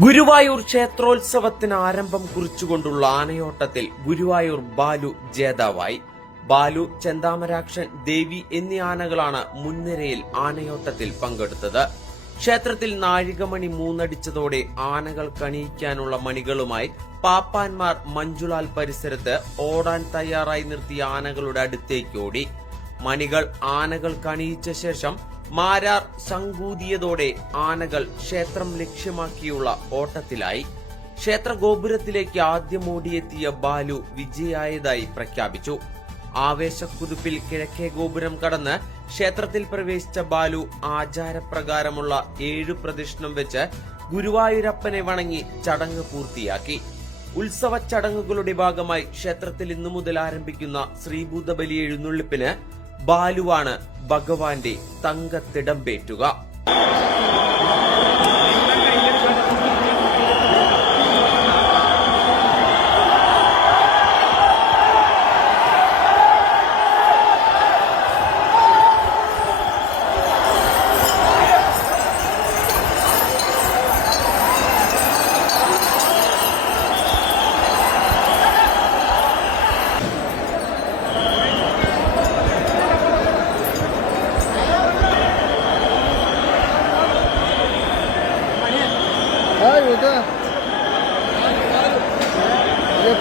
ഗുരുവായൂർ ക്ഷേത്രോത്സവത്തിന് ആരംഭം കുറിച്ചുകൊണ്ടുള്ള ആനയോട്ടത്തിൽ ഗുരുവായൂർ ബാലു ജേതാവായി. ബാലു ചെന്താമരാക്ഷൻ ദേവി എന്നീ ആനകളാണ് മുൻനിരയിൽ ആനയോട്ടത്തിൽ പങ്കെടുത്തത്. ക്ഷേത്രത്തിൽ നാഴികമണി മൂന്നടിച്ചതോടെ ആനകൾ കണിയിക്കാനുള്ള മണികളുമായി പാപ്പാൻമാർ മഞ്ജുളാൽ പരിസരത്ത് ഓടാൻ തയ്യാറായി നിർത്തിയ ആനകളുടെ അടുത്തേക്ക് ഓടി. മണികൾ ആനകൾ കണിയിച്ച ശേഷം മാരാർ ശങ്കൂതിയതോടെ ആനകൾ ക്ഷേത്രം ലക്ഷ്യമാക്കിയുള്ള ഓട്ടത്തിലായി. ക്ഷേത്രഗോപുരത്തിലേക്ക് ആദ്യം ഓടിയെത്തിയ ബാലു വിജയായതായി പ്രഖ്യാപിച്ചു. ആവേശക്കുതിപ്പിൽ കിഴക്കേ ഗോപുരം കടന്ന് ക്ഷേത്രത്തിൽ പ്രവേശിച്ച ബാലു ആചാരപ്രകാരമുള്ള ഏഴു പ്രദക്ഷിണം വെച്ച് ഗുരുവായൂരപ്പനെ വണങ്ങി ചടങ്ങ് പൂർത്തിയാക്കി. ഉത്സവ ചടങ്ങുകളുടെ ഭാഗമായി ക്ഷേത്രത്തിൽ ഇന്നു മുതൽ ആരംഭിക്കുന്ന ശ്രീഭൂതബലി എഴുന്നള്ളിപ്പിന് ബാലുവാണ് ഭഗവാന്റെ തങ്കത്തിടമ്പേറ്റുക Ai, meu Deus. E a